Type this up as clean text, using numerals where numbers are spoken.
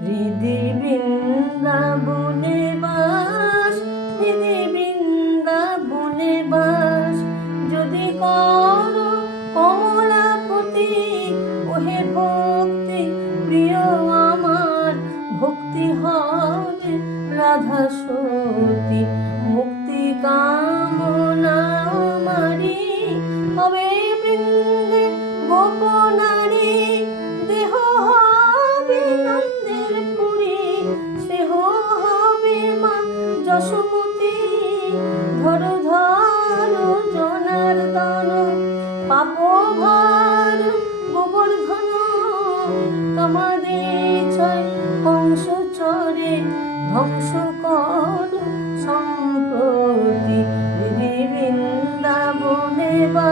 হৃদি বৃন্দাবনে বাস, হৃদি বৃন্দাবনে বাস। যদি কর কমলাপতি, ওহে ভক্তি প্রিয় আমার, ভক্তি হবে রাধা সতী। মুক্তি কামনা মারি হবে বৃন্দে গোপনারী। দেহ হবে নন্দের পুরী, সেহ হবে মা যশোমতী। ধর ধর জনার্দন পাপ ভার গোবর্ধন, কামাদে ছয় কংস চরে ধ্বংস কর সম্প্রতি। হৃদি বৃন্দাবনে বা